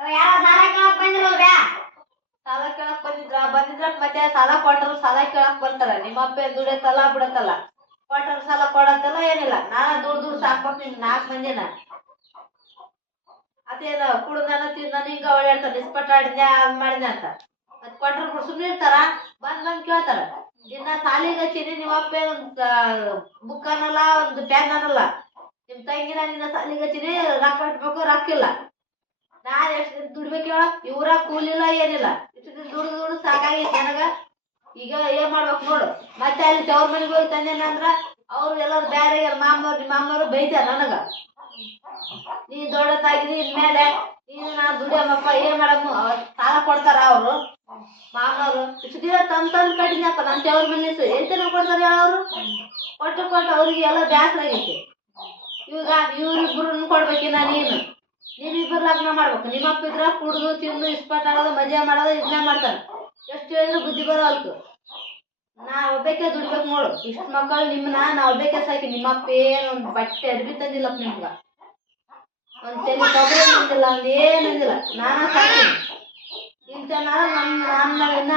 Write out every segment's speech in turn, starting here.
ಯಾವ ಸಾಲ ಕೇಳಕ್ ಬಂದಿರೋದ್ಯಾ? ಸಾಲ ಕೇಳಕ್ ಬಂದಿದ್ರ ಮತ್ತೆ ಸಾಲ ಕೊಟ್ಟರು ಸಾಲ ಕೇಳಕ್ ಬರ್ತಾರ. ನಿಮ್ಮಪ್ಪ ದುಡಿಯತ್ತಲ್ಲ ಬಿಡತ್ತಲ್ಲ, ಕೊಟ್ಟರು ಸಾಲ ಕೊಡತ್ತಲ್ಲ ಏನಿಲ್ಲ. ನಾನ ದುಡ್ಡು ಸಾಕ್ಬೇಕು ನಿಮ್ 4 ಮಂದಿನ. ಅದೇನ ಕುಡ್ದಾನ ತಿಂದಾನ ಹಿಂಗ ಓಡಾಡ್ತಾರ, ಇಸ್ಪಟ್ ಆಡಿದ್ಯಾ ಅದ್ ಮಾಡಿದ್ಯ ಅಂತ. ಮತ್ ಕೊಟ್ರ ಸುಮ್ನೆ ಇರ್ತಾರ? ಬಂದ್ ಕೇಳ್ತಾರ. ಇನ್ನ ಸಾಲಿಗೆ ಹಚ್ಚಿನಿ, ನಿಮ್ಮಪ್ಪ ಬುಕ್ ಅನ್ನಲ್ಲ, ಒಂದು ಪ್ಯಾನ್ ಅನ್ನಲ್ಲ. ನಿಮ್ ತಂಗಿನ ನಿನ್ನ ಸಾಲಿಗೆ ಹಚ್ಚಿನಿ, ರೊಕ್ಕ ಕಟ್ಬೇಕು, ರೊಕ್ಕ ಇಲ್ಲ. ನಾನ್ ಎಷ್ಟು ದಿನ ದುಡ್ಬೇಕು ಹೇಳ? ಇವ್ರ ಕೂಲಿಲ್ಲ ಏನಿಲ್ಲ. ಇಷ್ಟು ದಿನ ದುಡ್ದು ಸಾಕಾಗೈತಿ ನನಗ. ಈಗ ಏನ್ ಮಾಡ್ಬೇಕು ನೋಡು. ಮತ್ತೆ ಅಲ್ಲಿ ತವ್ರ ಮನೆಗೆ ಹೋಗಿ ತಂದೇನಂದ್ರ ಅವ್ರು ಎಲ್ಲಾರು ಬ್ಯಾರೆ ಮಾಮವ್ರು ನಿಮ್ಮ ಮಾಮವ್ರು ಬೈತಾರ ನನಗ. ನೀ ದೊಡ್ಡತಾಗಿದಿ ಇನ್ಮೇಲೆ ನೀನು ನಾ ದುಡಿಯಮ್ಮಪ್ಪ ಏನ್ ಮಾಡಮ್ಮ. ಸಾಲ ಕೊಡ್ತಾರ ಅವ್ರು ಮಾಮವ್ರು. ಇಷ್ಟು ದಿನ ತಂದ್ ಕಟ್ಟಿದ್ನಪ್ಪ ನನ್ ತವ್ರ ಮನೆ ಎಂತನ ಕೊಡ್ತಾರ ಅವ್ರು. ಕೊಟ್ಟು ಅವ್ರಿಗೆ ಎಲ್ಲ ಬ್ಯಾಸರ ಆಗೈತಿ. ಇವಾಗ ಇವ್ರಿಬ್ರು ಕೊಡ್ಬೇಕಿನ್ನ ನೀವಿಬ್ಬರು ಲಗ್ನ ಮಾಡ್ಬೇಕು. ನಿಮ್ಮಪ್ಪ ಇದ್ರ ಕುಡ್ದು ತಿಂದು ಇಸ್ಪಟ್ ಆಡೋದು ಮಜಾ ಮಾಡೋದು ಇದನ್ನ ಮಾಡ್ತಾರ. ಎಷ್ಟು ಹೇಳಿದ್ರು ಬುದ್ಧಿ ಬರೋಲ್ತು. ನಾ ಒಬ್ಬಕ್ಕೆ ದುಡ್ಬೇಕು ನೋಡು. ಇಷ್ಟ ಮಕ್ಕಳು ನಿಮ್ಮನ್ನ ನಾ ಒಬ್ಬಕ್ಕೆ ಸಾಕಿ. ನಿಮ್ಮಪ್ಪ ಏನೊಂದು ಬಟ್ಟೆ ಅರ್ಬಿ ತಂದಿಲ್ಲಪ್ಪ ನಿಮ್ಗ. ಒಂದ್ ತೆಲಿ ಕೊಬ್ಬರಿ ತಂದಿಲ್ಲ, ಒಂದ್ ಏನಂದಿಲ್ಲ. ನಾನ ಸಾಕಿ ಇಂತ ನನ್ನ ಇನ್ನ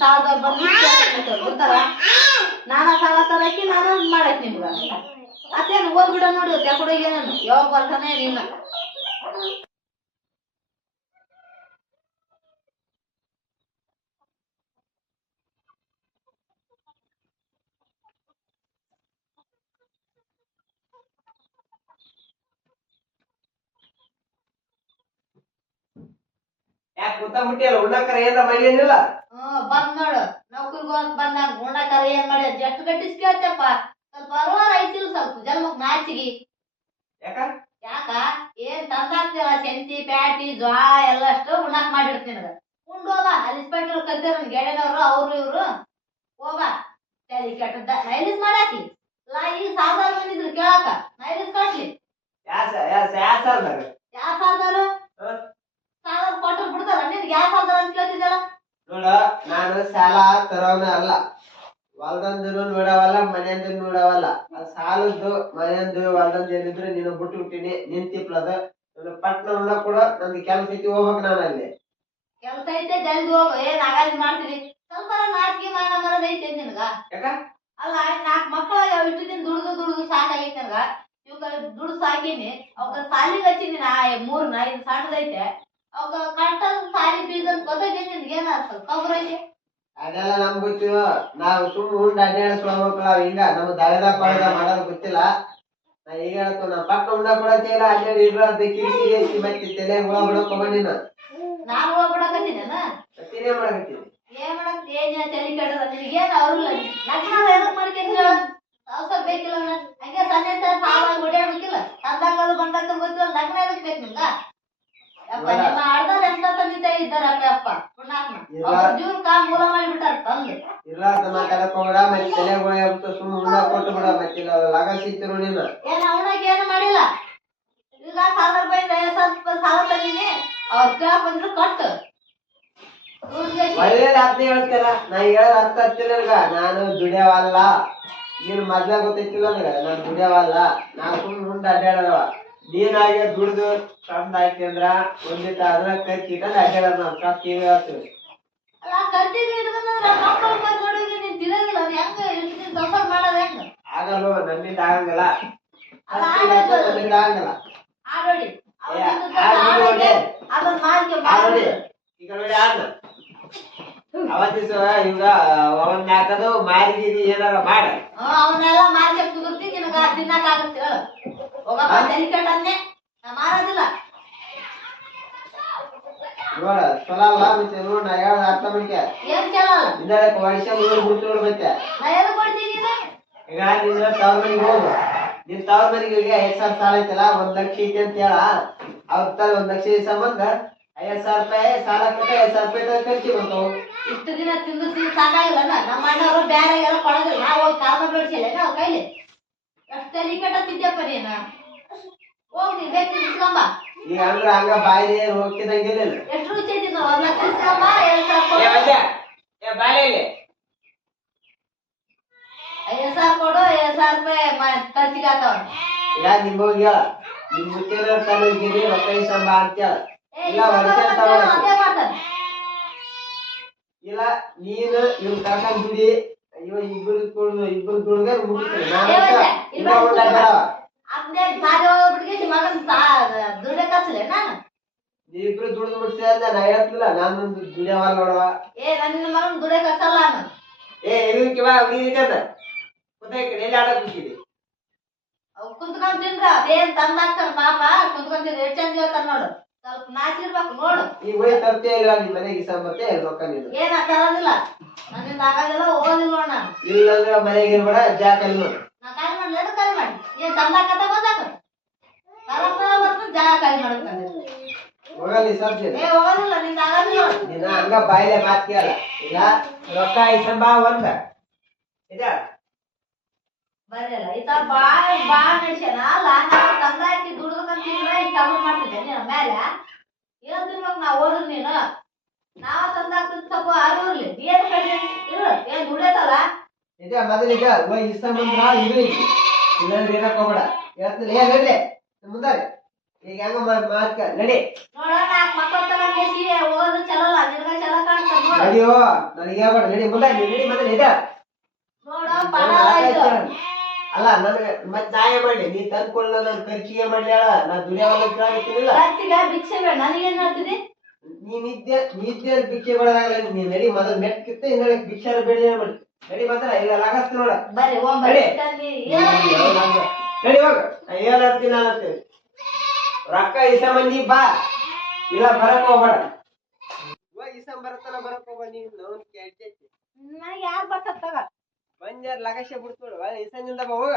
ಸಾಲದವ್ರು ಬಂದು ಗೊತ್ತಾರ. ನಾನ ಸಾಲ ತರಕಿ ನಾನು ಮಾಡಕ್ ನಿಮ್ಗ. ಅದೇನು ಹೋಗ್ಬಿಡ ನೋಡಿ ತೆಕೊಡೋಗಿ ನಾನು ಯಾವಾಗ ಬರ್ತಾನೆ ನಿನ್ನ. ಯಾಕೆ ಕೂತ ಬಿಟ್ಟಿಯಲ್ಲ? ಉಣ್ಣಾಕರ ಏನ್ರ ಮೈಲಿಲ್ಲ? ಬಂದ್ ನೋಡು. ನೌಕರಿಗೆ ಹೋಗ್ ಬಂದಾಗ ಉಣ್ಣಾಕರ ಏನ್ ಮಾಡಿ ಎಷ್ಟು ಗಟ್ಟಿಸ್ ಕೇಳ್ತಪ್ಪ. ಸ್ವಲ್ಪ ಅರವಾರ ಐತಿಲ್ ಸ್ವಲ್ಪ ಜನ್ಮಕ್ ನಾಚಿಗಿ. ಯಾಕ ಏನ್ ತಂದಾಕ್ತಿಲ್ಲ ಶಂತಿ ಪ್ಯಾಟಿ ಜ್ವಾಳ ಎಲ್ಲ ಅಷ್ಟು ಉಣ್ಣಾಕ್ ಮಾಡಿಡ್ತೀನಿ ನನಗ. ಉಂಡೋಗ ಅಲ್ಲಿ ಇಸ್ಪೆಟ್ರು ಕದ್ದಾರ ಗೆಳೆನವ್ರು ಅವ್ರು ಇವ್ರು. ಹೋಗ ತಲೆ ಕೆಟ್ಟದ್ದ ನೈಲಿಸ್ ಮಾಡಾಕಿ. ಈಗ ಸಾಲದಾರ ಬಂದಿದ್ರು ಕೇಳಾಕ ನೈಲಿಸ್ ಕಟ್ಲಿ. ಯಾವ ಸಾಲದಾರು? ಸಾಲ ಕೊಟ್ಟು ಬಿಡ್ತಾರ. ನಿನ್ಗೆ ಯಾವ ಸಾಲದಾರ ಅಂತ ಕೇಳ್ತಿದ್ದಲ್ಲ ನೋಡ. ನಾನು ಸಾಲ ತರೋನ ಅಲ್ಲ. ಹೊಲ್ದಂದು ನೋಡವಲ್ಲ, ಮನೆಯಂದು ನೋಡವಲ್ಲ. ಅದು ಸಾಲದ್ದು ಮನೆಯಂದು ಹೊಲ್ದಂದು ಏನಿದ್ರೆ ನೀನು ಬಿಟ್ಟು ಬಿಟ್ಟಿನಿ. ನಿಂತಿಪ್ಲದ ಪಟ್ನ ಉಣ್ಣ ಕೂಡ ನಂದು ಕೆಲಸ ಐತಿ, ಹೋಗ್ಬೇಕು ನಾನು ಅಲ್ಲಿ. ಕೆಲಸ ಐತೆ ಜಲ್ದಿ ಹೋಗು. ಏನ್ ಆಗಾದಿ ಮಾಡ್ತೀರಿ? ಸ್ವಲ್ಪ ನಾಚಿಕೆ ಮಾನ ಮರದ ಐತೆ ನಿನ್ಗ. ಅಲ್ಲ 4 ಮಕ್ಕಳ ಇಷ್ಟು ದಿನ ದುಡ್ದು ಸಾಕಾಗೈತೆ ನನಗ. ಇವಾಗ ದುಡ್ಡು ಸಾಕಿನಿ. ಅವಾಗ ಸಾಲಿಗೆ ಹಚ್ಚಿನಿ ನಾ 3ನ. ಇದು ಸಣ್ಣದೈತೆ. ಅವಾಗ ಕಟ್ಟ ಸಾಲಿ ಬೀಜ ಗೊತ್ತೈತೆ ನಿನ್ಗೇನ ಖಬರ್ ಐತೆ? ಅದೆಲ್ಲ ನಮ್ಗೆ ಗೊತ್ತು. ನಾವು ಸುಮ್ ಉಂಡು ಅಡ್ಡಾಡಿಸ್ಕೊಳ್ಬೇಕಲ್ಲ. ಹಿಂಗ ನಮ್ ದಗದ ಪಳದ ಮಾಡೋದು ಗೊತ್ತಿಲ್ಲ. ನಾ ಈಗ ಹೇಳ್ತು ನಾ ಪಕ್ಕ ಉಂಡ ಕೊಡತ್ತಿಲ್ಲ. ಅಡ್ಡಾಡಿ ಇರೋದು ಕಿರಿಕಿರಿ ಮತ್ತೆ ತಲೆ ಹುಳ ಬಿಡಕ್ ಹೋಗ್ಬಂದಿನ. ನಾನು ಹುಳ ಬಿಡಕತ್ತೀನೇನ? ಮತ್ತೇನೇ ಮಾಡಕತ್ತೀನಿ? ಏನ್ ಮಾಡಕ್ ಏನ್ ತಲೆ ಕೆಡದ ನಿನಗೇನ್ ಅವ್ರಲ್ಲ. ಲಗ್ನ ಎದಕ್ ಮಾಡ್ಕೊಂಡ್ರ ಅವಸರ ಬೇಕಿಲ್ಲ. ಹಂಗೆ ಸಣ್ಣ ಸಾಲ ಓಡಾಡ್ಬೇಕಿಲ್ಲ. ತಂದಾಕಲು ಬಂದಾಕಲು ಗೊತ್ತಿಲ್ಲ. ಲಗ್ನ ಎದಕ್ ಬೇಕು ನಿಮ್ಗ? ಯಪ್ಪ ನಿಮ್ಮ ಅರ್ಧದ ಎಂತ ತಂದೆ ತಾಯಿ ಇದ್ದಾರಪ್ಪ ಯಪ್ಪ ಪುಣ್ಯಾತ್ಮ. ಅವ್ರ ಜೀವನ ಮೂಲ ಮಾಡಿಬಿಟ್ಟಾರ ತಂದು. ಇರ್ಲಾರ್ದ ಮಾತಾಡಕ್ ಹೋಗ್ಬೇಡ. ಮತ್ತೆ ತಲೆ ಹುಳ ಎಬ್ಬಿಟ್ಟು ಸುಮ್ ಉಂಡ ಕೊಟ್ಟು ಬಿಡ. ಮತ್ತೆ ಲಗ ಸಿಕ್ತಿರು ನೀನು. ಏನ್ ಅವನಾಗ ಏನು ಮಾಡಿಲ್ಲ. ಈಗ ಸಾಲ ಬೈದ 50,000 ಸಾಲ ತಂದಿನಿ. ಅವ್ರ ಕೇಳಕ್ ಬಂದ್ರು ಕಟ್ಟು. ಒಳ್ಳೇದ್ ಅದ್ನೇ ಹೇಳ್ತಾರ. ನಾ ಹೇಳದ್ ಅರ್ಥ ಹತ್ತಿಲ್ಲ ನನಗ. ನಾನು ದುಡಿಯವಲ್ಲ. ನೀನ್ ಮೊದ್ಲ ಗೊತ್ತೈತಿಲ್ಲ ನನಗ. ನಾನ್ ದುಡಿಯವಲ್ಲ. ನಾ ಸುಮ್ ಉಂಡ ಅಡ್ಡಾಡವ. ನೀನಾಗೆ ದುಡ್ದು ತಂದ ಹಾಕಿ ಅಂದ್ರ ಒಂದಿಟ್ಟ ಅದ್ರ ಖರ್ಚು ಇಟ್ಟಂದ್ರೆ ಅಡ್ಡಾಡ ನಾವು ಸಾಕು ಕಿವಿ ಹೇಳ್ತೀವಿ. ಆಗಲ್ಲ, ನನ್ನಿಂದ ಆಗಂಗಿಲ್ಲ. ನನ್ನಿಂದ ಆಗಂಗಿಲ್ಲ. ಈಗ ನೋಡಿ ಆಡ್ನ ಅವತ್ತಿಸ ಈಗ ಅವನ್ ಹಾಕದು ಮಾರಿಗಿರಿ ಏನಾರ ಮಾಡ. ಅವನ್ನೆಲ್ಲ ಮಾರ್ಕೆ ಕುದುರ್ತಿ ನಿನಗ ತಿನ್ನಕಾಗತ್ತೆ ಹೇಳು. ಹೋಗಪ್ಪ ತಲಿಕಟ್ಟನ್ನೇ ಮಾರೋದಿಲ್ಲ. ನೋಡ ಚಲೋ ಅಲ್ಲ. ಮತ್ತೆ ನೋಡ್ ನಾ ಹೇಳ ಅರ್ಥ ಮಾಡ್ಕೆ. ಏನ್ ಚಲೋ ಅಲ್ಲ? ಇದಕ್ಕೆ ವರ್ಷ ಮೂರು ಬಿಟ್ಟು ನೋಡ್ ಮತ್ತೆ. ನಾ ಎದಕ್ ಕೊಡ್ತೀನಿ ಈಗ ನಿನ್ನ ತವ್ರ ಮನೆಗೆ ಹೋಗು. ನಿನ್ ತವ್ರ ಮನೆಗೆ ಈಗ 5,000 ಸಾಲ ಐತಲ್ಲ, 1 ಲಕ್ಷ ಐತಿ ಅಂತ ಹೇಳ. ಅವ್ರ ತರ 1 ಲಕ್ಷ ಸಂಬಂಧ 5,000 ರೂಪಾಯಿ ಸಾಲ ಕೊಟ್ಟ 5,000 ರೂಪಾಯಿ ಖರ್ಚು ಬರ್ತಾವ. ಇಷ್ಟು ದಿನ ತಿಂದು ಸಾಕಾಗಿಲ್ಲ. ನಮ್ಮ ಅಣ್ಣವರು ಬ್ಯಾರೆ ಎಲ್ಲ ಕೊಡೋದಿಲ್ಲ. ನಾವು ಹೋಗಿ ಕಾಲ ಬೆಳೆಸಿಲ್ಲ ನಾವು ಕೈಲಿ. ಎಷ್ಟು ತಲೆ ಕಟ್ಟತ್ತಿದ್ಯಪ್ಪ ನೀನ. ಹೋಗಿ ಬೇಕು ಇಸ್ಕೊಂಬ. ಈಗ ಅಂದ್ರ ಹಂಗ ಬಾಯಿ ಹೋಗ್ತಿದಂಗಿಲ್ಲ. ಎಷ್ಟು ರುಚಿ ಐತಿ 1 ಲಕ್ಷ ಇಸ್ಕೊಂಬ. 5,000 ಕೊಡು. 5,000 ರೂಪಾಯಿ ಖರ್ಚಿಗೆ ಆತಾವ. ಈಗ ನಿಮ್ ಹೋಗಿ ಹೇಳ. ನಿಮ್ ಮುಚ್ಚಿನ ತಲೆಗಿರಿ ರೊಕ್ಕ ಇಸ್ಕೊಂಬ ಅಂತ ಹೇಳ. ಇಲ್ಲ, ವರ್ಷ ತಗೊಳಕ್ಕೆ. ಅದೇ ಮಾಡ್ತಾನೆ. ಇಲ್ಲ ನೀನು ಇವ್ನ ಕರ್ಕೊಂಡ್ ದುಡಿ ಇಬ್ರು ದುಡ್ಗ ಮುಗಿಸ್ತೀನಿ ನಾನು ಏ ಒಳ್ಳೆ, ಇಲ್ಲ ಇಲ್ಲ ಉಂಡ ಬೇಡ ಅದೇ ಸಾಲಿ ಹೋಗ್ಬಿಟ್ಟಿಗೆ ಮಗನ್ ದುಡ್ಡೆ ಕಳ್ಸಲೆ ನಾನು. ನೀವಿಬ್ರು ದುಡ್ದು ಮುಗಿಸಿ ಅಂತ ನಾ ಹೇಳ್ತಿಲ್ಲ ನಾನೊಂದು ದುಡಿಯವಲ್ಲ ನೋಡವ ಏ ನನ್ನ ಮಗನ್ ದುಡ್ಡೆ ಕಳ್ಸಲ್ಲ ನಾನು. ಏ ಇದಕ್ಕೆ ಬಾ ನೀನಿಕಂದ ಗೊತ್ತಾಯ್ತು ಎಲ್ಲಿ ಆಡಕ್ ಖುಷಿದೆ ಅವ್ ಕುಂತ್ಕೊಂಡ್ ತಿಂದ್ರ ಏನ್ ತಂದಾಕ್ತಾನ ಪಾಪ ಕುಂತ್ಕೊಂಡ್ ತಿಂದ್ರ ಎಷ್ಟ್ ಚಂದ ಹೇಳ್ತಾನ ನೋಡು. ಸ್ವಲ್ಪ ನಾಚಿರ್ಬೇಕು ನೋಡು. ಈಗ ಹೋಗಿ ತರ್ತೀಯ ಇಲ್ಲ ನಿಮ್ ಮನೆಗೆ ಸಂಬತ್ತೆ ರೊಕ್ಕ ನೀನು ಏನ ತರೋದಿಲ್ಲ ನನ್ನಿಂದ ಆಗೋದಿಲ್ಲ ಹೋಗೋದಿಲ್ಲ ನೋಡ್ ನಾನು. ಇಲ್ಲಂದ್ರೆ ಮನೆಗೆ ಇರ್ಬೇಡ ಜಾಕಲ್ಲಿ ನೋಡು ನಾ ಕಾಯಿ ಮಾಡಿ ನಡು ಕಾಯಿ ಮಾಡಿ ಏನ್ ತಂದಾಕತ್ತ ಬಂದಾಕ ಬರ್ತದ ಜಾಗ ಕಾಯಿ ಮಾಡಕ್ ಹೋಗಲ್ಲಿ ಸರ್ಜಿ ಏ ಹೋಗೋದಿಲ್ಲ ನಿಂದ ಆಗೋದಿಲ್ಲ ನೋಡು. ನೀನ ಹಂಗ ಬಾಯಿಲೆ ಮಾತ್ ಕೇಳ ಇಲ್ಲ ರೊಕ್ಕ ಇಸಂಬಾ ಒಂದ ಇದ ಬರಲ್ಲ ಈತ ಬಾ ನಡ್ಸ್ಯಾನ ಅಲ್ಲ ನಾವು ತಂದಾಕಿ ದುಡ್ದಕ್ಕಂತ ತಿಂದ್ರ ಇಷ್ಟ ಅಮೌಂಟ್ ಮಾಡ್ತಿದ್ದೆ ನೀನು ಮೇಲೆ ಏನ್ ತಿನ್ಬೇಕು ನಾವ್ ಹೋದ್ರು ನೀನು ನಾವ ತಂದಾಕ್ತಿದ್ ಸ್ವಲ್ಪ ಅರಿವಿರ್ಲಿ ಏನ್ ಕಡಿಮೆ ಇರು ಏನ್ ದುಡಿಯತಲ್ಲ ಇದ ಮೊದಲಿಗ ಹೋಗಿ ಇಸಂಬಂದ್ರ ಇದು ಇಲ್ಲಂದ್ರೆ ಏನಕ್ಕೆ ಹೋಗ್ಬೇಡ ಹೇಳ್ತೀನಿ ಏ ನಡಿ ಮುಂದಾರೆ ಈಗ ಹೆಂಗ ಮಾತ್ಕ ನಡಿ ನೋಡ ನಾಲ್ಕು ಮಕ್ಕಳ ತಗೊಂಡೇಸಿ ಹೋದ್ರೆ ಚಲಲ್ಲ ನಿನಗ ಚಲೋ ಕಾಣ್ತದ ನೋಡು. ನಡಿಯೋ ನನಗೆ ಹೇಳ್ಬೇಡ ನಡಿ ಮುಂದೆ ನಡಿ ಮೊದಲು ಇದ ನೋಡು ಪಾಡ ಆಯ್ತು. ಅಲ್ಲ ನನಗೆ ಮತ್ ನಾ ಏನ್ ಮಾಡ್ಲಿ ನೀ ತಂದ್ಕೊಳ್ಳ ನನ್ ಖರ್ಚಿಗೆ ಮಾಡ್ಲಿ ಅಲ್ಲ ನಾ ದುಡಿಯವಲ್ಲ ಕೇಳಾಕತ್ತೀನಿಲ್ಲ ಖರ್ಚಿಗೆ ಭಿಕ್ಷೆ ಬೇಡ ನನಗೇನ್ ಮಾಡ್ತಿದಿ ನೀದ್ದೆ ಭಿಕ್ಷೆ ಬೇಡದಾಗಲ್ಲ ನೀ ನಡಿ ಮೊದಲು ಮೆಟ್ಕಿತ್ತ ಹಿಂದೆ ಭಿಕ್ಷಾರ ಬೇಡ ಮಾಡಿ ನಡಿ ಮಾತ್ರ ಇಲ್ಲ ಲಾಗಸ್ತ ನೋಡ ಬರ್ರಿ ನಡಿ. ಒಂಬತ್ತು ನಡಿ ಹೋಗ ಏನಾಗ್ತೀನಿ ನಾನು ರೊಕ್ಕ ಇಸಂಬಂದಿ ಬಾ ಇಲ್ಲ ಬರಕ್ ಹೋಗ್ಬೇಡ ಹೋಗಿ ಇಸಂ ಬರತ್ತಲ್ಲ ಬರಕ್ ಹೋಗ್ಬೇಡ ನೀನು ನಾವು ನನಗೆ ಯಾರು ಬರ್ತದ ತಗ ಬಂಜಾರ ಲಗಸ್ಯ ಬಿಡ್ತು ಇಸಂದಿಂದ ಬಾ ಹೋಗ